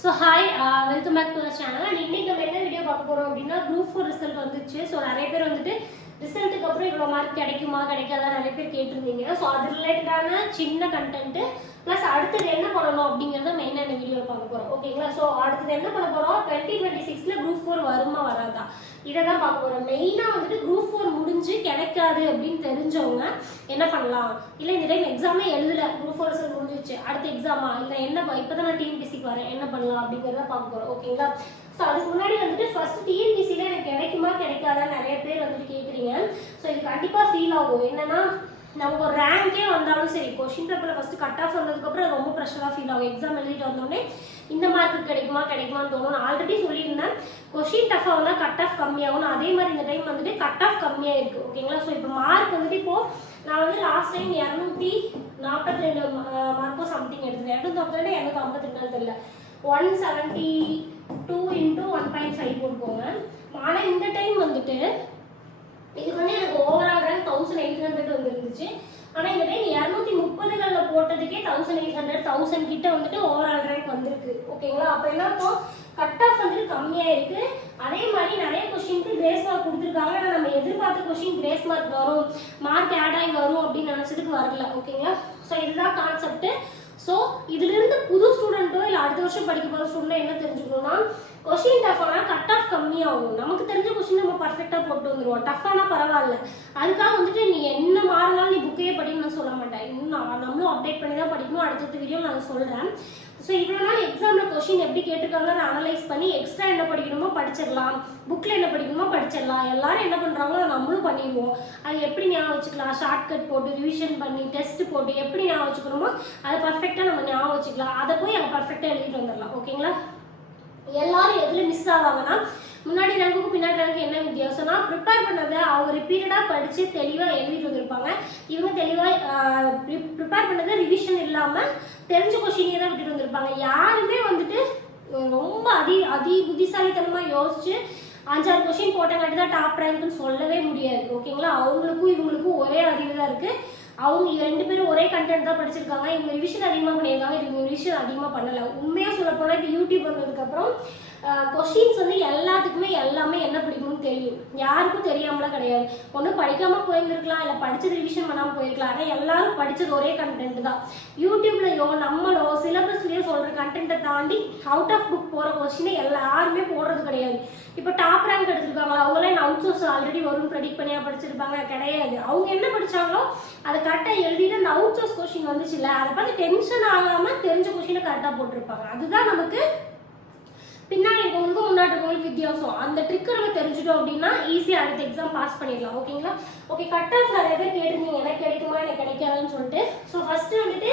So hi, welcome back to the channel. And இன்னைக்கு நம்ம என்ன வீடியோ பார்க்க போறோம் அப்படின்னா group 4 ரிசல்ட் வந்துச்சு. ஸோ நிறைய பேர் வந்துட்டு ரிசல்ட்டுக்கு அப்புறம் இவ்வளோ மார்க் கிடைக்குமா கிடைக்காதா நிறைய பேர் கேட்டிருந்தீங்க. ஸோ அது ரிலேட்டடான சின்ன கண்டென்ட் ப்ளஸ் அடுத்தது என்ன பண்ணணும் அப்படிங்கிறத மெயினாக இந்த வீடியோவில் பார்க்க போகிறோம். ஓகேங்களா? ஸோ அடுத்தது என்ன பண்ண போகிறோம், 2026 குரூப் 4 வருமா வராதா இதை தான் பார்க்க போகிறோம். மெயினாக வந்துட்டு குரூப் 4 முடிஞ்சு கிடைக்காது அப்படின்னு தெரிஞ்சவங்க என்ன பண்ணலாம், இல்லை இந்த டைம் எக்ஸாமே எழுதல, குரூப் 4 ரிசல்ட் முடிஞ்சிச்சு, அடுத்த எக்ஸாமா இல்லை என்ன இப்போ தான் நான் டிஎன்பிசிக்கு வரேன் என்ன பண்ணலாம் அப்படிங்கிறத பார்க்க போகிறோம். ஓகேங்களா? ஸோ அதுக்கு முன்னாடி வந்துட்டு ஃபர்ஸ்ட் டிஎன்பிசியில் எனக்கு கிடைக்குமா கிடைக்காதா நிறைய பேர் வந்துட்டு கேட்குறீங்க. ஸோ இது கண்டிப்பாக ஃபீல் ஆகும். என்னன்னா நமக்கு ஒரு ரேங்கே வந்தாலும் சரி, கொஸ்டின் பேப்பரில் ஃபஸ்ட்டு கட் ஆஃப் வந்ததுக்கப்புறம் ரொம்ப ப்ரெஷராக ஃபீல் ஆகும். எக்ஸாம் எழுதிட்டு வந்தோடனே இந்த மார்க்கு கிடைக்குமான்னு தோணும். நான் ஆல்ரெடி சொல்லியிருந்தேன் கொஸ்டின் டஃபாக வந்தால் கட் ஆஃப் கம்மியாகும். அதே மாதிரி இந்த டைம் வந்துட்டு கட் ஆஃப் கம்மியாக இருக்குது. ஓகேங்களா? ஸோ இப்போ மார்க் வந்துட்டு இப்போது நான் வந்து லாஸ்ட் டைம் 242 மார்க்கோ சம்திங் எடுத்துருக்கேன். 252 252 தெரியல, 172 × 1.5 போட்டுக்கோங்க. ஆனால் இந்த டைம் வந்துட்டு இதுக்கு வந்து எனக்கு ஓவரால் ரேங்க் 1800 வந்துருந்துச்சு. ஆனால் இந்த டைம் 230களில் போட்டதுக்கே 1800 1000 கிட்ட வந்துட்டு ஓவரால் ரேங்க் வந்திருக்கு. ஓகேங்களா? அப்போ என்ன இருக்கும், கட் ஆஃப் வந்துட்டு கம்மியாக இருக்கு. அதே மாதிரி நிறைய கொஸ்டினுக்கு கிரேஸ் மார்க் கொடுத்துருக்காங்க. ஆனால் நம்ம எதிர்பார்த்த கொஸ்டின் கிரேஸ் மார்க் வரும், மார்க் ஆட் ஆகி வரும் அப்படின்னு நினச்சதுக்கு வரல. ஓகேங்களா? ஸோ இதுதான் கான்செப்ட். ஸோ இதுலேருந்து புது ஸ்டூடெண்ட்டோ இல்லை அடுத்த வருஷம் படிக்க போகிற ஸ்டூடெண்ட்டோ என்ன தெரிஞ்சுக்கணும்னா, கொஸ்டின் டஃபானா கட் ஆஃப் கம்மியாகும். நமக்கு தெரிஞ்ச கொஸ்டின் நம்ம பர்ஃபெக்டாக போட்டு வந்துடுவோம். டஃபானா பரவாயில்ல, அதுக்காக வந்துட்டு நீ என்ன மாறினாலும் நீ புக்கையே படின்னு நான் சொல்ல மாட்டேன். இன்னும் நம்மளும் அப்டேட் பண்ணி தான் படிக்கணும். அடுத்த வீடியோ நான் சொல்கிறேன். ஸோ இவ்வளோ நாள் எக்ஸாமில் கொஸ்டின் எப்படி கேட்டிருக்காங்க அதை அனலைஸ் பண்ணி எக்ஸ்ட்ரா என்ன படிக்கணுமோ படிச்சிடலாம், புக்கில் என்ன படிக்கணுமோ படிச்சிடலாம். எல்லாரும் என்ன பண்ணுறாங்களோ நம்மளும் பண்ணிடுவோம். அது எப்படி ஞாபகம் வச்சுக்கலாம், ஷார்ட்கட் போட்டு ரிவிஷன் பண்ணி டெஸ்ட் போட்டு எப்படி ஞாபகம் வச்சுக்கணுமோ அதை பர்ஃபெக்டாக நம்ம ஞாபகம் வச்சுக்கலாம். அதை போய் அங்கே பர்ஃபெக்டாக எழுதிட்டு வந்துடலாம். ஓகேங்களா? எல்லாரும் எதில் மிஸ் ஆவாங்கன்னா, முன்னாடி ரேங்குக்கு பின்னாடி ரேங்க்கு என்ன வித்தியாசம்னா, ப்ரிப்பேர் பண்ணதை அவங்க ரிப்பீட்டடாக படித்து தெளிவாக எழுதிட்டு வந்திருப்பாங்க. இவங்க தெளிவாக ப்ரிப்பேர் பண்ணதை ரிவிஷன் இல்லாமல் தெரிஞ்ச கொஸ்டினே தான் விட்டுட்டு வந்திருப்பாங்க. யாருமே வந்துட்டு ரொம்ப அதி புத்திசாலித்தனமாக யோசிச்சு 5-6 கொஸ்டின் போட்டங்காட்டி தான் டாப் ரேங்க்னு சொல்லவே முடியாது. ஓகேங்களா? அவங்களுக்கும் இவங்களுக்கும் ஒரே அறிவு தான் இருக்குது. அவங்க 2 பேரும் ஒரே கண்டென்ட் தான் படிச்சிருக்காங்க. இவங்க ரிவிஷன் அதிகமாக பண்ணியிருக்காங்க, இவங்க ரிவிஷன் அதிகமாக பண்ணலை. உண்மையாக சொல்ல போனால் இப்போ யூடியூப் வந்ததுக்கப்புறம் கொஸ்டின்ஸ் வந்து எல்லாத்துக்குமே எல்லாமே என்ன பிடிக்கும்னு தெரியும். யாருக்கும் தெரியாமலாம் கிடையாது. ஒன்றும் படிக்காமல் போயிருந்துருக்கலாம், இல்லை படித்தது ரிவிஷன் பண்ணாமல் போயிருக்கலாம். ஆனால் எல்லாரும் படித்தது ஒரே கண்டென்ட் தான். யூடியூப்லையோ நம்மளோ சிலபஸ்லேயோ சொல்கிற கண்டென்ட்டை தாண்டி அவுட் ஆஃப் புக் போகிற கொஸ்டினை யாருமே போடுறது கிடையாது. இப்போ டாப் ரேங்க் எடுத்துருக்காங்களா, அவங்களே அவுட் சோர்ஸ் ஆல்ரெடி வரும் ப்ரெடிக்ட் பண்ணியா படிச்சிருப்பாங்க கிடையாது. அவங்க என்ன படித்தாங்களோ அதை கரெக்டாக எழுதிட்டு அந்த அவுட் சோர்ஸ் கொஸ்டின் வந்துச்சுல்ல, அதை பார்த்து டென்ஷன் ஆகாமல் தெரிஞ்ச கொஸ்டினை கரெக்டாக போட்டிருப்பாங்க. அதுதான் நமக்கு பின்னாடி இருக்கவங்களுக்கு முன்னாடி இருக்கவங்களுக்கு வித்தியாசம். அந்த ட்ரிக்கை நம்ம தெரிஞ்சுட்டோம் அப்படின்னா ஈஸியாக அடுத்த எக்ஸாம் பாஸ் பண்ணிடலாம். ஓகேங்களா? ஓகே, கட் ஆஃப் நிறைய பேர் கேட்டிருந்தீங்க எனக்கு கிடைக்குமா எனக்கு கிடைக்காதுன்னு சொல்லிட்டு. ஸோ ஃபஸ்ட்டு வந்துட்டு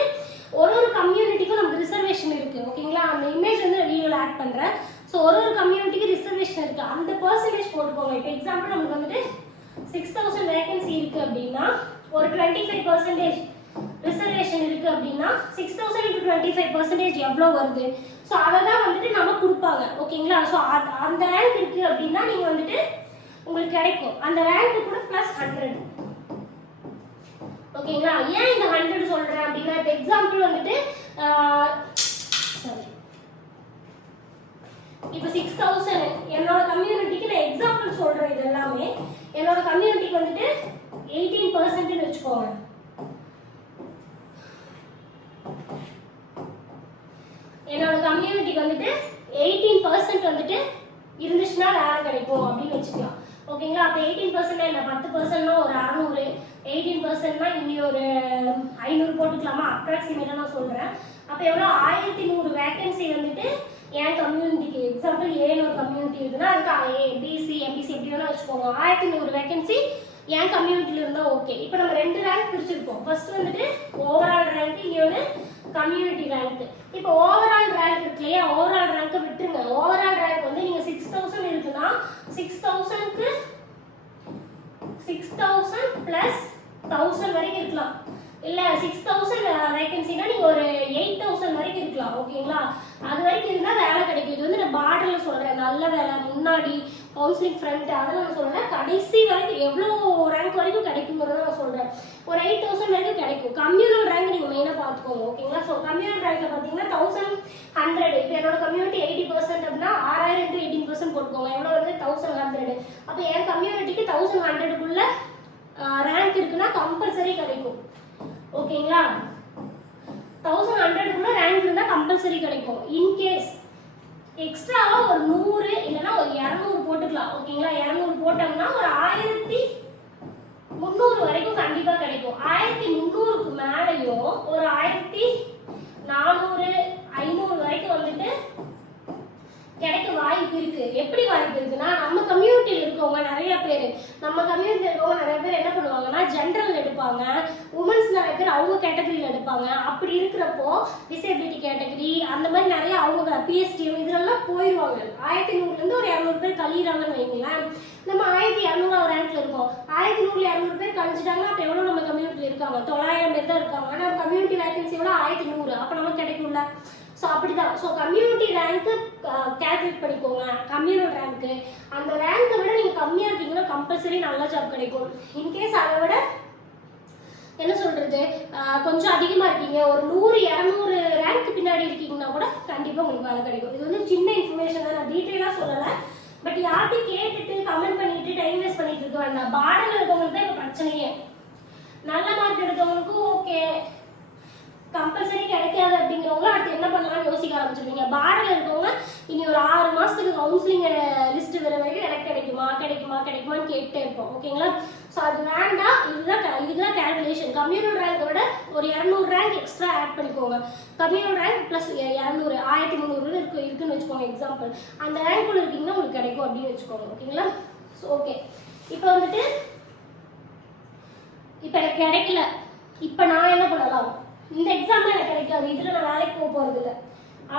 ஒரு கம்யூனிட்டிக்கும் நமக்கு ரிசர்வேஷன் இருக்குது. ஓகேங்களா? அந்த இமேஜ் வந்து வீடியோவில் ஆட் பண்ணுறேன். ஸோ ஒரு கம்யூனிட்டிக்கு ரிசர்வேஷன் இருக்குது, அந்த பர்சன்டேஜ் போட்டுக்கோங்க. இப்போ எக்ஸாம்பிள் நமக்கு வந்துட்டு 6000 வேகன்சி இருக்குது அப்படின்னா ஒரு 25% ரிசர்வேஷன் இருக்கு அப்படின்னா 6000 × 25% எவ்வளோ வருது? ஸோ அதை தான் வந்துட்டு நமக்கு கொடுப்பாங்க. ஓகேங்களா? ஸோ அந்த ரேங்க் இருக்கு அப்படின்னா நீங்கள் வந்துட்டு உங்களுக்கு கிடைக்கும். அந்த ரேங்க்கு கூட +100. ஓகேங்களா? ஏன் இந்த 100 சொல்கிறேன் அப்படின்னா, இப்போ எக்ஸாம்பிள் வந்துட்டு சாரி இப்போ 6000 என்னோட கம்யூனிட்டிக்கு நான் எக்ஸாம்பிள் சொல்கிறேன். இது எல்லாமே என்னோட கம்யூனிட்டிக்கு வந்துட்டு 18%ன்னு வச்சுக்கோங்க. என்னோட கம்யூனிட்டிக்கு வந்துட்டு 18% வந்துட்டு இருந்துச்சுன்னா வேலை கிடைக்கும் அப்படின்னு வச்சுக்கலாம். ஓகேங்களா? அப்போ 18% இல்லை 10%னா ஒரு 600, 18%னா இனி ஒரு 500 போட்டுக்கலாமா? அப்ராக்சிமேட்டாக நான் சொல்கிறேன். அப்போ எவ்வளோ, 1100 வேகன்சி வந்துட்டு என் கம்யூனிட்டிக்கு. எக்ஸாம்பிள் ஏன்னு ஒரு கம்யூனிட்டி இருக்குன்னா அதுக்கு பிசி எம்பிசி எப்படி வேணால் வச்சுக்கோங்க. 1100 வேகன்சி என் கம்யூனிட்டியில் இருந்தால் ஓகே. இப்போ நம்ம 2 ரேங்க் பிரிச்சிருக்கோம். ஃபர்ஸ்ட் வந்துட்டு ஓவரால் ரேங்க், இன்னொன்று கம்யூனிட்டி ரேங்க். இப்போ ஓவரால் ரேங்க் இருக்கு இல்லையா, ஓவரால் ரேங்கை விட்டுருங்க. ஓவரால் ரேங்க் வந்து நீங்கள் 6000 இருக்குன்னா 6000க்கு 6000 + 1000 வரைக்கும் இருக்கலாம். இல்லை 6000 வேகன்சினா நீங்கள் ஒரு 8000 வரைக்கும் இருக்கலாம். ஓகேங்களா? அது வரைக்கும் இருந்தால் வேலை கிடைக்கும். இது வந்து நான் பார்டரில் சொல்கிறேன். நல்ல வேலை முன்னாடி கவுன்சிலிங் ஃப்ரண்ட் அதெல்லாம் நான் சொல்கிறேன். கடைசி வரைக்கும் எவ்வளோ ரேங்க் வரைக்கும் கிடைக்குங்கிறத நான் சொல்கிறேன். ஒரு 8000 வரைக்கும் கிடைக்கும். கம்யூனல் ரேங்க் நீங்கள் மெயினாக பார்க்கணும். பார்த்துக்கோங்க ஓகேங்களா. ஸோ கம்யூனிட்டி ரேங்க்ல பார்த்தீங்கன்னா 1100. இப்போ என்னோட கம்யூனிட்டி 80% அப்படின்னா 6000 × 18% போட்டுக்கோங்க. எவ்வளோ வந்து 1100. அப்போ என் கம்யூனிட்டிக்கு 1100க்குள்ள ரேங்க் இருக்குன்னா கம்பல்சரி கிடைக்கும் ஓகேங்களா. 1100க்குள்ள ரேங்க் இருந்தால் கம்பல்சரி கிடைக்கும். இன்கேஸ் எக்ஸ்ட்ராவா ஒரு 100 இல்லைன்னா ஒரு 200 போட்டுக்கலாம் ஓகேங்களா. 200 போட்டோம்னா ஒரு 1300 வரைக்கும் கண்டிப்பா கிடைக்கும். 1300க்கு மேலேயும் ஒரு 1400 500 வரைக்கும் வந்துட்டு கிடைக்க வாய்ப்பு இருக்கு. எப்படி வாய்ப்பு இருக்குன்னா, நம்ம கம்யூனிட்டியில் இருக்கவங்க நிறைய பேர் என்ன பண்ணுவாங்கன்னா ஜென்ரல் எடுப்பாங்க, உமன்ஸ் நிறைய பேர் அவங்க கேட்டகரியில் எடுப்பாங்க. அப்படி இருக்கிறப்போ டிசேபிலிட்டி கேட்டகரி அந்த மாதிரி நிறைய அவங்க பிஎஸ்டிஎம் இதெல்லாம் போயிடுவாங்க. 1100லேருந்து ஒரு 200 பேர் கழியிறாங்கன்னு வைங்களேன். நம்ம 1200 ரேங்க்ல இருக்கோம். 1100 200 பேர் கழிச்சிட்டாங்கன்னா அப்போ எவ்வளோ நம்ம கம்யூனிட்டியில் இருக்காங்க? 900 பேர் தான் இருக்காங்க. ஆனால் கம்யூனிட்டி வேகன்சி எவ்வளோ? 1100. அப்போ நமக்கு கிடைக்கும்ல. ஸோ அப்படிதான். ஸோ கம்யூனிட்டி ரேங்க்கு கேல்குலேட் பண்ணிக்கோங்க. கம்யூனல் ரேங்க்கு அந்த ரேங்கை விட நீங்கள் கம்மியாக இருக்கீங்கன்னா கம்பல்சரி நல்ல ஜாப் கிடைக்கும். இன்கேஸ் அதை விட என்ன சொல்றது கொஞ்சம் அதிகமாக இருக்கீங்க, ஒரு 100 200 ரேங்க் பின்னாடி இருக்கீங்கன்னா கூட கண்டிப்பாக உங்களுக்கு வேலை கிடைக்கும். இது வந்து சின்ன இன்ஃபர்மேஷன் தான், நான் டீட்டெயிலாக சொல்லலை. பட் யார்கிட்டையும் கேட்டுட்டு கமெண்ட் பண்ணிட்டு டைம் வேஸ்ட் பண்ணிட்டு இருக்க வேண்டாம். பார்டர்ல இருக்கவங்களுக்கு தான் இப்போ பிரச்சனையே. நல்ல மார்க் எடுத்தவங்களுக்கும் ஓகே, கம்பல்சரி கிடைக்காது அப்படிங்கிறவங்க அடுத்து என்ன பண்ணலாம்னு யோசிக்க ஆரம்பிச்சிருவீங்க. பார்டர்ல இருக்கவங்க இனி ஒரு 6 மாசத்துக்கு கவுன்சிலிங் லிஸ்ட் வர வரைக்கும் எனக்கு கிடைக்குமான்னு கேட்டுட்டே இருப்போம் ஓகேங்களா. ஸோ அது வேண்டாம். இதுதான் கேல்குலேஷன். கம்யூனல் ரேங்கை விட ஒரு 200 ரேங்க் எக்ஸ்ட்ரா ஆட் பண்ணிக்கோங்க. கம்யூனல் ரேங்க் ப்ளஸ் 200 1300 இருக்குன்னு வச்சுக்கோங்க எக்ஸாம்பிள். அந்த ரேங்க்குள்ள இருக்கீங்கன்னா உங்களுக்கு கிடைக்கும் அப்படின்னு வச்சுக்கோங்க ஓகேங்களா. ஸோ ஓகே, இப்போ வந்துட்டு இப்போ எனக்கு கிடைக்கல, இப்போ நான் என்ன பண்ணலாம்? இந்த எக்ஸாம்பிள் எனக்கு கிடைக்காது, இதில் நான் வேலைக்கு போகிறது இல்லை.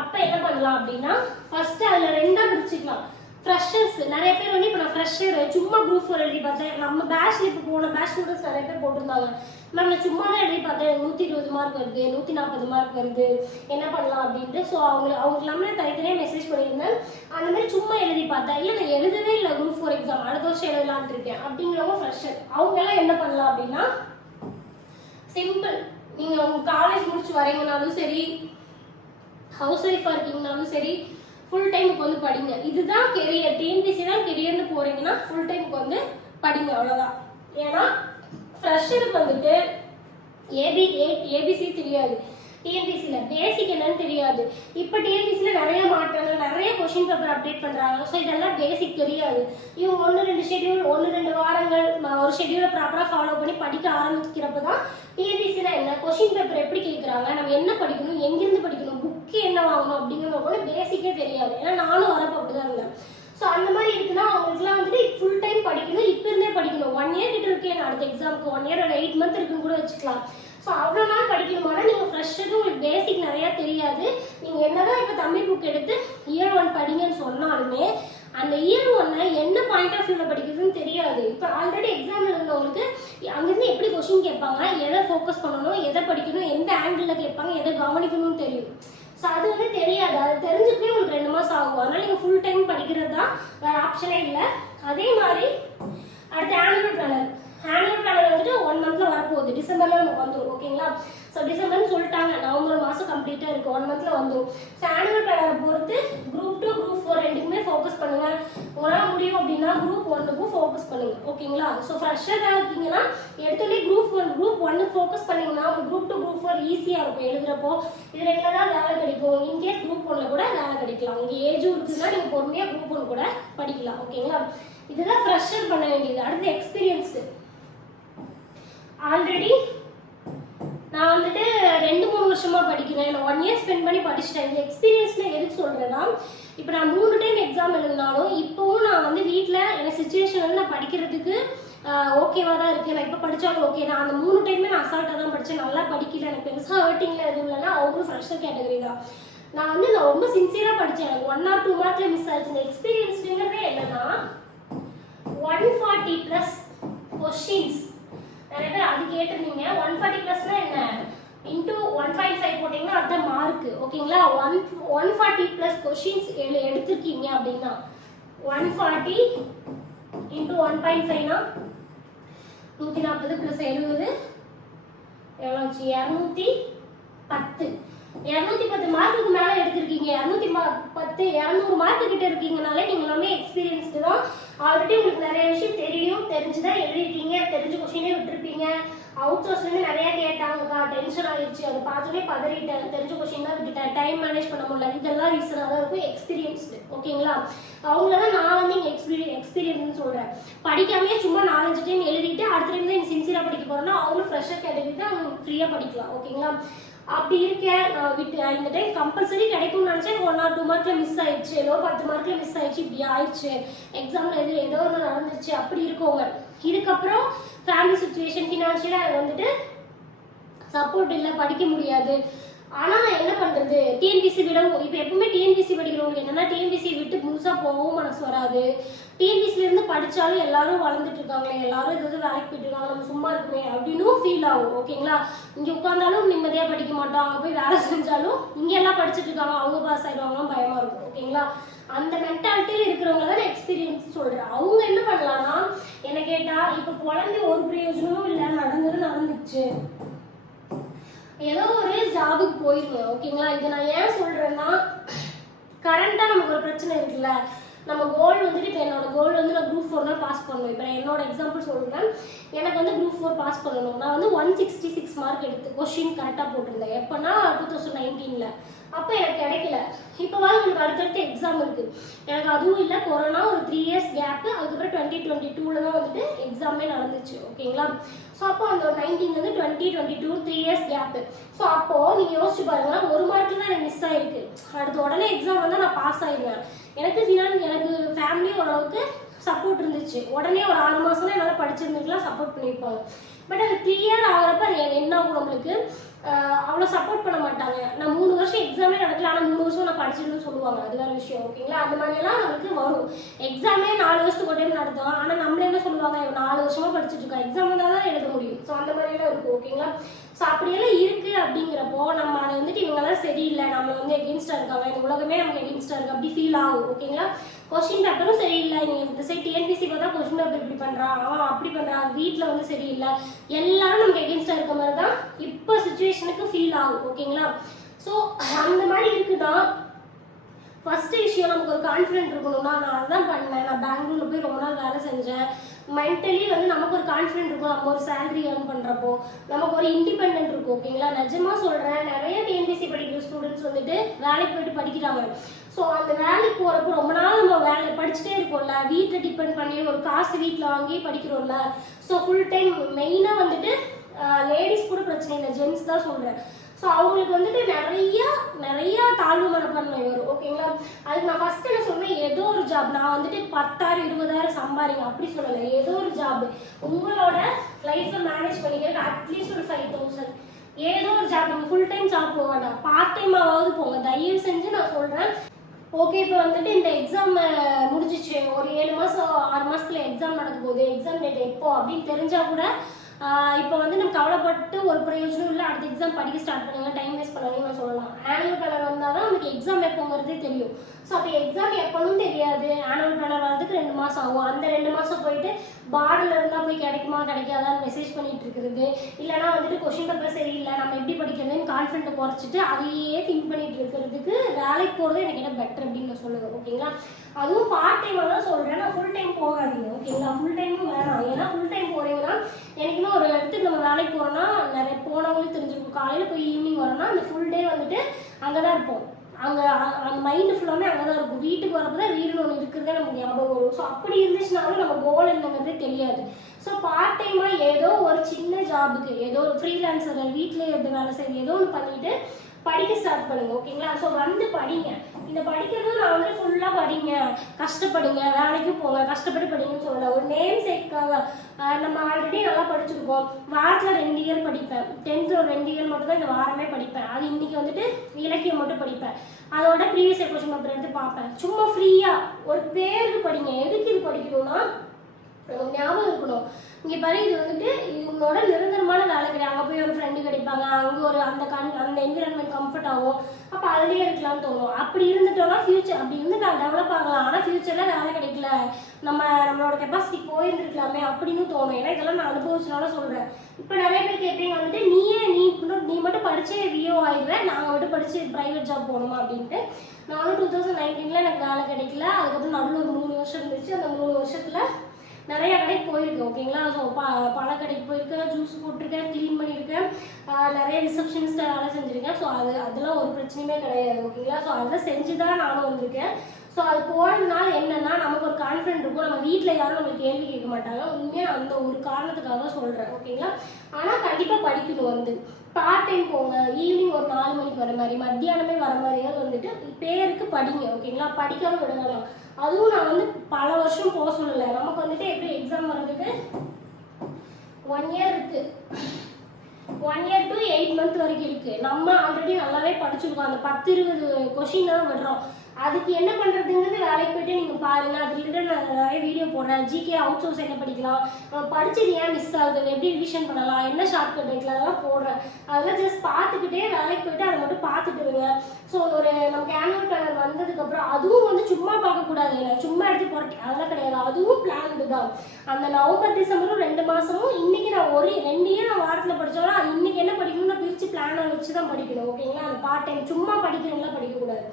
அப்போ என்ன பண்ணலாம் அப்படின்னா, ஃபர்ஸ்ட் அதில் 2ஆக பிரிச்சுக்கலாம். ஃப்ரெஷர்ஸ் நிறைய பேர் வந்து இப்போ நான் ஃப்ரெஷர் சும்மா குரூப் 4 எழுதி பார்த்தேன். நம்ம பேட்ச்ல இப்போ போன பேட்ச் ஸ்டூடெண்ட்ஸ் நிறைய பேர் போட்டிருந்தாங்க. மேம் நான் சும்மா தான் எழுதி பார்த்தேன், 120 மார்க் வருது, 140 மார்க் வருது, என்ன பண்ணலாம் அப்படின்ட்டு. ஸோ அவங்க நம்மளே தனித்தனியாக மெசேஜ் பண்ணியிருந்தேன். அந்த மாதிரி சும்மா எழுதி பார்த்தேன், இல்லை நான் எழுதவே இல்லை குரூப் 4 எக்ஸாம், அடுத்த வருஷம் எழுதலான்ட்டு இருக்கேன் அப்படிங்கிறவங்க ஃப்ரெஷர். அவங்கெல்லாம் என்ன பண்ணலாம் அப்படின்னா, சிம்பிள். நீங்கள் உங்கள் காலேஜ் முடிச்சு வரீங்கனாலும் சரி, ஹவுஸ் ஒய்ஃபாக இருக்கீங்கனாலும் சரி, ஃபுல் டைமுக்கு வந்து படிங்க. இதுதான் கெரியர். டிஎன்பிசி தான் கெரியர்னு போகிறீங்கன்னா ஃபுல் டைமுக்கு வந்து படிங்க, அவ்வளோதான். ஏன்னா ஃப்ரெஷருக்கு வந்துட்டு ஏபிசி தெரியாது, டிஎன்பிசியில் பேசிக் என்னன்னு தெரியாது. இப்போ டிஎன்பிசியில் நிறைய மாற்றங்கள், நிறைய கொஷின் பேப்பர் அப்டேட் பண்ணுறாங்க. ஸோ இதெல்லாம் பேசிக் தெரியாது. இவங்க 1-2 ஷெட்யூல் 1-2 வாரங்கள் ஒரு ஷெட்யூலை ப்ராப்பராக ஃபாலோ பண்ணி படிக்க ஆரம்பிக்கிறப்ப தான் டிஎன்பிசினா என்ன, கொஷின் பேப்பர் எப்படி கேட்குறாங்க, நம்ம என்ன படிக்கணும், எங்கேருந்து படிக்கணும், புக்கு என்ன வாங்கணும் அப்படிங்கிற கூட பேசிக்கே தெரியாது. ஏன்னா நானும் வரப்போ அப்படி தான் இருந்தேன். ஸோ அந்த மாதிரி இருக்குன்னா அவங்களுக்குலாம் வந்துட்டு ஃபுல் டைம் படிக்கணும், இப்போ இருந்தே படிக்கணும். 1 இயர் கிட்ட இருக்கேன் அடுத்த எக்ஸாமுக்கு, 1 இயர் ஒரு 8 மந்த் இருக்குன்னு கூட வச்சுக்கலாம். ஸோ அவ்வளோ நாள் படிக்கணுமானா நீங்கள் ஃப்ரெஷ்ஷுக்கு உங்களுக்கு பேசிக் நிறையா தெரியாது. நீங்கள் என்னதான் இப்போ தமிழ் புக் எடுத்து இயர் 1 படிங்கன்னு சொன்னாலுமே அந்த இயர் 1 என்ன பாயிண்ட் ஆஃப் வியூவில் படிக்கிறதுன்னு தெரியாது. இப்போ ஆல்ரெடி எக்ஸாமில் இருந்தவங்களுக்கு அங்கேருந்து எப்படி கொஸ்டின் கேட்பாங்க, எதை ஃபோக்கஸ் பண்ணணும், எதை படிக்கணும், எந்த ஆங்கிளில் கேட்பாங்க, எதை கவனிக்கணும்னு தெரியும். ஸோ அது வந்து தெரியாது. அது தெரிஞ்சுக்கவே உங்களுக்கு 2 மாதம் ஆகும். அதனால் நீங்கள் ஃபுல் டைம் படிக்கிறது தான், வேறு ஆப்ஷனே இல்லை. அதே மாதிரி அடுத்து ஆனுவல் பிளானர் வந்துட்டு 1 மந்த்ல வரப்போகுது. டிசம்பர்ல நமக்கு வந்துடும் ஓகேங்களா. ஸோ டிசம்பர்னு சொல்லிட்டாங்க, நவம்பர் மாதம் கம்ப்ளீட்டாக இருக்குது, 1 மந்த்ல வந்துடும். ஸோ ஆனுவல் பிளானரை பொறுத்து குரூப் 2 குரூப் 4 ரெண்டுக்குமே ஃபோக்கஸ் பண்ணுங்க. உங்களால் முடியும் அப்படின்னா குரூப் 1க்கும் ஃபோக்கஸ் பண்ணுங்க ஓகேங்களா. ஸோ ஃப்ரெஷ்ஷராக இருக்கீங்கன்னா எடுத்தோடனே குரூப் 1 ஃபோக்கஸ் பண்ணிங்கன்னா குரூப் 2 குரூப் 4 ஈஸியாக இருக்கும் எழுதுறப்போ. இது ரெகுலராக வேலை கிடைக்கும். இன்கேஸ் குரூப் 1ல கூட வேலை கிடைக்கலாம். உங்கள் ஏஜும் இருக்குதுன்னா நீங்கள் பொறுமையாக குரூப் 1 கூட படிக்கலாம் ஓகேங்களா. இதுதான் ஃப்ரெஷ்ஷர் பண்ண வேண்டியது. அடுத்து எக்ஸ்பீரியன்ஸு. ஆல்ரெடி நான் வந்துட்டு 2-3 வருஷமா படிக்கிறேன், நான் 1 இயர் ஸ்பெண்ட் பண்ணி படிச்சுட்டேன். இந்த எக்ஸ்பீரியன்ஸ்ல எதுக்கு சொல்றேன்னா, இப்போ நான் 3 டைம் எக்ஸாம் எழுதினாலும் இப்போவும் நான் வந்து வீட்டில் எனக்கு சுச்சுவேஷன் வந்து நான் படிக்கிறதுக்கு ஓகேவா தான் இருக்கு. நான் இப்போ படித்தாலும் ஓகே தான். அந்த 3 டைமே நான் அசால்ட்டாக தான் படித்தேன், நல்லா படிக்கல, எனக்கு பெருசாக ஹர்ட்டிங்கில் எதுவும் இல்லைன்னா அவங்களும் ஃப்ரெஷ்ஷர் கேட்டகரி தான். நான் ரொம்ப சின்சியராக படித்தேன். எனக்கு 1 or 2 மார்க்ல மிஸ் ஆச்சு. இந்த எக்ஸ்பீரியன்ஸுங்கிறதே என்னன்னா 140+ கொஸ்டின்ஸ். நிறைய பேர் அது கேட்டிருந்தீங்க. 140+னா என்ன, இன்டூ 1.5 போட்டிங்கன்னா அதுதான் மார்க்கு ஓகேங்களா. 140+ கொஸ்டின்ஸ் எடுத்திருக்கீங்க அப்படின்னா 140 × 1.5னா 140 + 70 எவ்வளோ ஆச்சு, 240 10. 210 மார்க்குக்கு மேலே எடுத்திருக்கீங்க, 210 200 மார்க்கு கிட்ட இருக்கீங்கனாலே நீங்கள் எல்லாமே எக்ஸ்பீரியன்ஸ்டு தான். ஆல்ரெடி உங்களுக்கு நிறைய விஷயம் தெரியும், தெரிஞ்சுதான் எழுதிருக்கீங்க, தெரிஞ்ச கொஸ்டினே விட்டுருப்பீங்க. அவுட் சோர்ஸ்லேருந்து நிறையா கேட்டாங்கக்கா, டென்ஷன் ஆகிடுச்சு, அதை பார்த்தோன்னே பதறிட்டேன், தெரிஞ்ச கொஸ்டின் தான் விட்டுட்டேன், டைம் மேனேஜ் பண்ண முடியல, இதெல்லாம் ரீசனாக தான் இருக்கும். எக்ஸ்பீரியன்ஸ்டு ஓகேங்களா, அவங்கள தான் நான் வந்து இங்கே எக்ஸ்பீரியன்ஸ்னு சொல்கிறேன். படிக்காமே சும்மா 4-5 டைம் எழுதிட்டு அடுத்த டைம் தான் சின்சியராக படிக்க போகிறோம்னா அவங்களும் ஃப்ரெஷ்ஷாக கேட்டகிரி தான் அவங்க ஃப்ரீயாக படிக்கலாம். ஓகேங்களா, அப்படி இருக்கேன் நான் விட்டு இந்த டைம் கம்பல்சரி கிடைக்கும்னு நினச்சேன். 1 or 2 மார்க்கில் மிஸ் ஆயிடுச்சு, ஏதோ 10 மார்க்கில் மிஸ் ஆயிடுச்சு, இப்படி ஆயிடுச்சு, எக்ஸாமில் ஏதோ ஒன்று நடந்துருச்சு, அப்படி இருக்கவங்க. இதுக்கப்புறம் ஃபேமிலி சுச்சுவேஷன் ஃபினான்ஷியலாக வந்துட்டு சப்போர்ட் இல்லை, படிக்க முடியாது. ஆனால் என்ன பண்ணுறது, டிஎன்பிசி விடவும் இப்போ எப்பவுமே டிஎன்பிசி படிக்கிறவங்க என்னென்னா டிஎன்பிசி விட்டு முழுசாக போகவும் மனசு வராது. டிஎன்பிசிலேருந்து படித்தாலும் எல்லாரும் வளர்ந்துட்டு இருக்காங்களே, எல்லாரும் ஏதாவது வேலைக்கு போயிட்டு இருக்காங்க, நம்ம சும்மா இருக்குமே அப்படின்னு ஃபீல் ஆகும். ஓகேங்களா, இங்கே உட்காந்தாலும் நிம்மதியாக படிக்க மாட்டோம், அங்கே போய் வேலை செஞ்சாலும் இங்கே எல்லாம் படிச்சுட்டு இருக்காங்க, அவங்க பாஸ் ஆகிடுவாங்கலாம் பயமாக இருக்கும். ஓகேங்களா, அந்த மென்டாலிட்டியில் இருக்கிறவங்க தான் எக்ஸ்பீரியன்ஸ் சொல்கிறேன். அவங்க என்ன பண்ணலாம்னா, என்ன கேட்டால் இப்போ குழந்தை ஒரு பிரயோஜனமும் இல்லை, நடந்துச்சு, ஏதோ ஒரு ஜாபுக்கு போயிருங்க. ஓகேங்களா, இதை நான் ஏன் சொல்கிறேன்னா, கரண்ட்டாக நமக்கு ஒரு பிரச்சனை இருக்குல்ல, நம்ம கோல் வந்துட்டு இப்போ என்னோட கோல் வந்து நான் குரூப் 4 தான் பாஸ் பண்ணணும். இப்போ நான் என்னோட எக்ஸாம்பிள் சொல்கிறேன், எனக்கு வந்து குரூப் 4 பாஸ் பண்ணணும். நான் வந்து 166 மார்க் எடுத்து கொஸ்டின் கரெக்டாக போட்டிருந்தேன். எப்போனா 2019. அப்போ எனக்கு கிடைக்கல. இப்போ உங்களுக்கு அடுத்தடுத்து எக்ஸாம் இருக்குது, எனக்கு அதுவும் இல்லை, கொரோனா ஒரு 3 years கேப்பு, அதுக்கப்புறம் 2022 தான் வந்துட்டு எக்ஸாமே நடந்துச்சு. ஓகேங்களா, ஸோ அப்போ அந்த 19 2022 3 years கேப்பு. ஸோ அப்போது நீங்கள் யோசிச்சு பாருங்கள், 1 மார்க்கு தான் எனக்கு மிஸ் ஆகிருக்கு. அடுத்த உடனே எக்ஸாம் வந்தால் நான் பாஸ் ஆகிடுவேன். எனக்கு எனக்கு ஃபேமிலி ஓரளவுக்கு சப்போர்ட் இருந்துச்சு. உடனே ஒரு 6 மாதம் தான் என்னால் படிச்சிருந்துக்கலாம், சப்போர்ட் பண்ணியிருப்பாங்க. பட் அது 3 year ஆகிறப்ப அது என்ன ஆகும், நம்மளுக்கு அவ்வளோ சப்போர்ட் பண்ண மாட்டாங்க. நான் 3 வருஷம் எக்ஸாமே நடக்கல, ஆனால் 3 வருஷம் நான் படிச்சிருன்னு சொல்லுவாங்க, அது வேறு விஷயம். ஓகேங்களா, அந்த மாதிரியெல்லாம் நமக்கு வரும். எக்ஸாமே 4 வருஷத்துக்கு ஒரு டைம் நடத்தும், ஆனால் நம்மளே என்ன சொல்லுவாங்க, 4 வருஷமாக படிச்சுட்டு இருக்கோம், எக்ஸாம் வந்தால் தான் எழுத முடியும். ஸோ அந்த மாதிரியெல்லாம் இருக்கும். ஓகேங்களா, ஸோ அப்படியெல்லாம் இருக்குது. அப்படிங்கிறப்போ நம்ம அதை வந்துட்டு இவங்கெல்லாம் சரியில்லை, நம்ம வந்து எகென்ஸ்டாக இருக்காங்க, இந்த உலகமே நமக்கு எகென்ஸ்டாக இருக்குது, அப்படி ஃபீல் ஆகும். ஓகேங்களா, கொஸ்டின் பேப்பரும் சரியில்லை, நீங்கள் இந்த சைட் டிஎன்பிசி பார்த்தா கொஸ்டின் பேப்பர் இப்படி பண்ணுறான், அவன் அப்படி பண்ணுறான், வீட்டில் வந்து சரியில்லை, எல்லாரும் நமக்கு எகென்ஸ்டாக இருக்க மாதிரி தான் இப்போ சுச்சுவேஷனுக்கு ஃபீல் ஆகும். ஓகேங்களா, ஸோ அந்த மாதிரி இருக்குதான். ஃபஸ்ட்டு விஷயம், நமக்கு ஒரு கான்ஃபிடென்ட் இருக்கணும்னா, நான் அதான் பண்ணேன். நான் பெங்களூரில் போய் ரொம்ப நாள் வேலை செஞ்சேன். மென்டலி வந்து நமக்கு ஒரு கான்ஃபிடென்ட் இருக்கும், நம்ம ஒரு சேலரி ஏர்ன் பண்ணுறப்போ நமக்கு ஒரு இண்டிபெண்ட் இருக்கும். ஓகேங்களா, நிஜமாக சொல்கிறேன், நிறைய டிஎன்பிசி படிக்கிற ஸ்டூடெண்ட்ஸ் வந்துட்டு வேலைக்கு போயிட்டு படிக்கிறாங்க. ஸோ அந்த வேலைக்கு போகிறப்போ ரொம்ப நாள் நம்ம வேலை படிச்சுட்டே இருக்கோம்ல, வீட்டில் டிபெண்ட் பண்ணி ஒரு காசு வீட்டில் வாங்கி படிக்கிறோம்ல. ஸோ ஃபுல் டைம் மெயினாக வந்துட்டு லேடிஸ் கூட பிரச்சனை இல்லை, ஜென்ஸ் தான் சொல்கிறேன். ஸோ அவங்களுக்கு வந்துட்டு நிறையா தாழ்வு மனப்பான்மை வரும். ஓகேங்களா, அதுக்கு நான் ஃபஸ்ட்டு என்ன சொல்றேன், ஏதோ ஒரு ஜாப், நான் வந்துட்டு 10,000 20,000 சம்பாதிங்க அப்படி சொல்லலை, ஏதோ ஒரு ஜாப் உங்களோட லைஃப்பை மேனேஜ் பண்ணிக்கிறதுக்கு அட்லீஸ்ட் ஒரு 5,000, ஏதோ ஒரு ஜாப். நீங்கள் ஃபுல் டைம் ஜாப் போக வேண்டாம், பார்ட் டைமாவது போங்க, தயவு செஞ்சு நான் சொல்கிறேன். ஓகே, இப்போ வந்துட்டு இந்த எக்ஸாம் முடிஞ்சிச்சு, ஒரு 7 மாதம் 6 மாதத்துல எக்ஸாம் நடக்க போகுது, எக்ஸாம் டேட் எப்போ அப்படின்னு தெரிஞ்சால் கூட இப்போ வந்து நம்ம கவலைப்பட்டு ஒரு பிரயோஜனம் இல்லை, அடுத்த எக்ஸாம் படிக்க ஸ்டார்ட் பண்ணுங்க, டைம் வேஸ்ட் பண்ணாங்கன்னு நான் சொல்லலாம். ஆனுவல் பிளானர் வந்தால் தான் நமக்கு எக்ஸாம் எப்போங்கிறதே தெரியும். ஸோ அப்போ எக்ஸாம் எப்போன்னு தெரியாது, ஆனுவல் பிளானர் வரதுக்கு 2 மாதம் ஆகும். அந்த 2 மாதம் போயிட்டு பார்டரில் இருந்தால் போய் கிடைக்குமா கிடைக்காதான்னு மெசேஜ் பண்ணிட்டு இருக்கிறது, இல்லைனா வந்துட்டு கொஸ்டின் பேப்பர் சரியில்லை, நம்ம எப்படி படிக்கிறதுன்னு கான்ஃபிடென்ட்டை குறைச்சிட்டு அதையே திங்க் பண்ணிட்டு இருக்கிறதுக்கு வேலைக்கு போகிறது எனக்கு என்ன பெட்டர் அப்படின்னு நான் சொல்லுவேன். ஓகேங்களா, அதுவும் பார்ட் டைமாக தான் சொல்கிறேன், நான் ஃபுல் டைம் போகாதீங்க. ஓகேங்களா, ஃபுல் டைமும் வேணாம். ஏன்னா ஃபுல் டைம் போகிறீங்கன்னா, எனக்குமே ஒரு இடத்துக்கு நம்ம வேலைக்கு போகிறோன்னா நிறைய போனவங்களும் தெரிஞ்சிருக்கும், காலையில் போய் ஈவினிங் வரோன்னா அந்த ஃபுல் டே வந்துட்டு அங்கே தான் இருப்போம், அங்கே அந்த மைண்டு ஃபுல்லாமே அங்கே தான் இருக்கும். வீட்டுக்கு வரப்போ தான் வீடுன்னு ஒன்று இருக்கிறதே நமக்கு ஞாபகம் வரும். ஸோ அப்படி இருந்துச்சுனாலும் நம்ம கோல் என்னங்கிறதே தெரியாது. ஸோ பார்ட் டைமாக ஏதோ ஒரு சின்ன ஜாபுக்கு, ஏதோ ஒரு ஃப்ரீலான்சர் வீட்டிலே இருந்து வேலை செய்ய ஏதோ ஒன்று பண்ணிட்டு படிக்க ஸ்டார்ட் பண்ணுங்க. ஓகேங்களா, ஸோ வந்து படிங்க. இந்த படிக்கிறது நான் வந்து ஃபுல்லாக படிங்க, கஷ்டப்படுங்க, வேலைக்கு போங்க, கஷ்டப்பட்டு படிங்கன்னு சொல்லலை. ஒரு நேம் சேக்காக நம்ம ஆல்ரெடி நல்லா படிச்சிருக்கோம், வாரத்தில் 2 இயர் படிப்பேன், 10th ஒரு 2 இயர் மட்டும் தான் இந்த வாரமே படிப்பேன். அது இன்னைக்கு வந்துட்டு இலக்கியம் மட்டும் படிப்பேன், அதோட ப்ரீவியஸ் இயர் கொஸ்டின் பேப்பர் எடுத்து பார்ப்பேன். சும்மா ஃப்ரீயாக ஒரு பேருக்கு படிங்க. எதுக்கு இது படிக்கணும்னா ஞாபகம் இருக்கணும், இங்கே பாரு இது வந்துட்டு இவங்களோட நிரந்தரமான வேலை கிடையாது. அங்கே போய் ஒரு ஃப்ரெண்டு கிடைப்பாங்க, அங்கே ஒரு அந்த என்விரான்மெண்ட் கம்ஃபர்ட் ஆகும், அப்போ அதுலேயே இருக்கலாம்னு தோணும். அப்படி இருந்துட்டோம்னா ஃபியூச்சர் அப்படி இருந்து நான் டெவலப் ஆகலாம், ஆனால் ஃபியூச்சரில் வேலை கிடைக்கல, நம்மளோட கெப்பாசிட்டி போயிருந்துருக்கலாமே அப்படின்னு தோணும். ஏன்னா இதெல்லாம் நான் அனுபவிச்சனால சொல்கிறேன். இப்போ நிறைய பேர் கேட்பீங்க வந்துட்டு நீ மட்டும் படித்து விஓ ஆயிடுவேன், நாங்கள் மட்டும் படித்து ப்ரைவேட் ஜாப் போகணுமா அப்படின்ட்டு. நானும் 2019 எனக்கு வேலை கிடைக்கல. அதுக்கப்புறம் நடுவில் ஒரு 3 வருஷம் இருந்துச்சு. அந்த 3 வருஷத்தில் நிறைய கடைக்கு போயிருக்கேன். ஓகேங்களா. ஸோ பல கடைக்கு போயிருக்கேன், ஜூஸ் போட்டிருக்கேன், க்ளீன் பண்ணியிருக்கேன், நிறைய ரிசப்ஷனிஸ்ட்டாக வேலை செஞ்சுருக்கேன். ஸோ அதெல்லாம் ஒரு பிரச்சனையுமே கிடையாது. ஓகேங்களா. ஸோ அதெல்லாம் செஞ்சு தான் நானும் வந்திருக்கேன். ஸோ அது போகிறதுனால என்னென்னா நமக்கு ஒரு கான்ஃபிடென்ட் இருக்கும், நம்ம வீட்டில் யாரும் நம்மளுக்கு கேள்வி கேட்க மாட்டாங்க. உண்மையாக அந்த ஒரு காரணத்துக்காக தான் சொல்கிறேன். ஓகேங்களா. ஆனால் கண்டிப்பாக படிக்கணும். வந்து பார்ட் டைம் போங்க, ஈவினிங் ஒரு 4 மணிக்கு வர மாதிரி, மத்தியானமே வர மாதிரியாவது வந்துட்டு பேருக்கு படிங்க. ஓகேங்களா. படிக்காமல் விடலாம். அதுவும் நான் வந்து பல வருஷம் போக சொல்லலை. நமக்கு வந்துட்டு எப்படி எக்ஸாம் வர்றதுக்கு 1 இயர் இருக்குது, 1 இயர் to 8 month வரைக்கும் இருக்குது. நம்ம ஆல்ரெடி நல்லாவே படிச்சிருக்கோம். அந்த 10-20 கொஷின் தான் விடுறோம். அதுக்கு என்ன பண்ணுறதுங்கிறது வேலைக்கு போய்ட்டு நீங்கள் பாருங்கள். அது ரிலேட்டட் நான் நிறைய வீடியோ போடுறேன். ஜிகே அவுட் சோர்ஸ் என்ன படிக்கலாம், படித்தது ஏன் மிஸ் ஆகுது, எப்படி ரிவிஷன் பண்ணலாம், என்ன ஷார்ட்கட் வைக்கலாம், அதெல்லாம் போடுறேன். அதெல்லாம் ஜஸ்ட் பார்த்துக்கிட்டே வேலைக்கு போய்ட்டு அதை மட்டும் பார்த்துட்டு இருங்க. ஸோ ஒரு நமக்கு ஆனுவல் பிளானர் வந்ததுக்கப்புறம் அதுவும் வந்து சும்மா பார்க்கக்கூடாது, சும்மா எடுத்து போகிறேன் அதெல்லாம் கிடையாது. அதுவும் பிளான் தான். அந்த நவம்பர் டிசம்பரும் 2 மாதமும் இன்றைக்கி நான் 2 இயர் நான் வாரத்தில் படித்தாலும் அது இன்றைக்கி என்ன படிக்கணும்னு பிரித்து பிளானை வச்சு தான் படிக்கணும். ஓகேங்களா. அந்த பார்ட் டைம் சும்மா படிக்கிறவங்களாம் படிக்கக்கூடாது.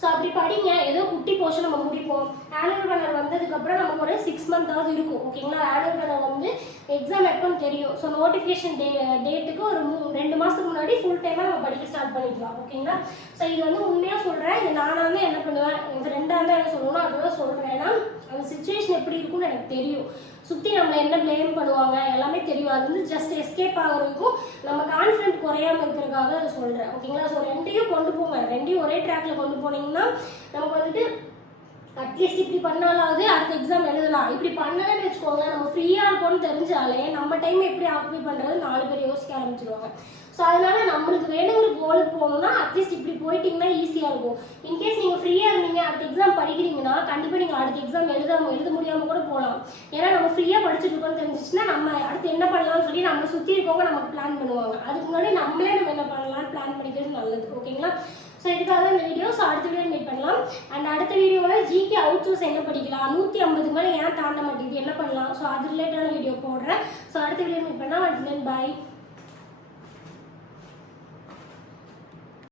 ஸோ அப்படி படிங்க. ஏதோ குட்டி போர்ஷன் நம்ம முடிப்போம். ஆனுவல் பிளானர் வந்ததுக்கப்புறம் நமக்கு ஒரு 6 மந்த்தாவது இருக்கும். ஓகேங்களா. ஆனுவல் பிளானர் வந்து எக்ஸாம் எப்போன்னு தெரியும். ஸோ நோட்டிஃபிகேஷன் டேட்டுக்கு ஒரு 2 மாதத்துக்கு முன்னாடி ஃபுல் டைமாக நம்ம படிக்க ஸ்டார்ட் பண்ணிக்கலாம். ஓகேங்களா. ஸோ இது வந்து உண்மையாக சொல்கிறேன். இது நானாக தான் என்ன பண்ணுவேன், என் ஃப்ரெண்டாக இருந்தால் என்ன சொல்லணும் அதுதான் சொல்கிறேன். ஏன்னா அந்த சுச்சுவேஷன் எப்படி இருக்கும்னு எனக்கு தெரியும். சுற்றி நம்மளை என்ன ப்ளேம் பண்ணுவாங்க எல்லாமே தெரியும். அது வந்து ஜஸ்ட் எஸ்கேப் ஆகிறதுக்கும் நம்ம கான்ஃபிடென்ட் குறையாமல் இருக்கிறதுக்காக அதை சொல்கிறேன். ஓகேங்களா. ஸோ 2யும் கொண்டு போங்க. 2யும் ஒரே ட்ராக்ல கொண்டு போனீங்கன்னா நமக்கு வந்துட்டு அட்லீஸ்ட் இப்படி பண்ணாலாவது அடுத்த எக்ஸாம் எழுதலாம். இப்படி பண்ணலன்னு வச்சுக்கோங்க, நம்ம ஃப்ரீயாக இருக்கோம்னு தெரிஞ்சாலே நம்ம டைம் எப்படி ஆக்குபை பண்ணுறது 4 பேர் யோசிக்க ஆரம்பிச்சிருவாங்க. ஸோ அதனால நம்மளுக்கு வேணுங்கிற கோலுக்கு போகணும்னா அட்லீஸ்ட் இப்படி போயிட்டீங்கன்னா ஈஸியாக இருக்கும். இன்கேஸ் நீங்கள் ஃப்ரீயாக இருந்தீங்க அடுத்த எக்ஸாம் படிக்கிறீங்கன்னா கண்டிப்பாக நீங்கள் அடுத்த எக்ஸாம் எழுத முடியாமல் கூட போகலாம். ஏன்னா நம்ம ஃப்ரீயாக படிச்சுட்டு இருக்கோம்னு தெரிஞ்சிச்சுன்னா நம்ம அடுத்து என்ன பண்ணலாம்னு சொல்லி நம்ம சுற்றி இருக்கவங்க நமக்கு பிளான் பண்ணுவாங்க. அதுக்கு முன்னாடி நம்ம என்ன பண்ணலாம்னு பிளான் பண்ணிக்கிறது நல்லது. ஓகேங்களா. ஸோ இதுக்காக தான் இந்த வீடியோ. ஸோ அடுத்த வீடியோ மீட் பண்ணலாம். அண்ட் அடுத்த வீடியோவில் ஜிகே அவுட் சோர்ஸ் என்ன படிக்கலாம், 150 மேலே ஏன் தாண்ட மாட்டேங்குது, என்ன பண்ணலாம், ஸோ அது ரிலேட்டடான வீடியோ போடுறேன். ஸோ அடுத்த வீடியோ மீட் பண்ணலாம். And then bye.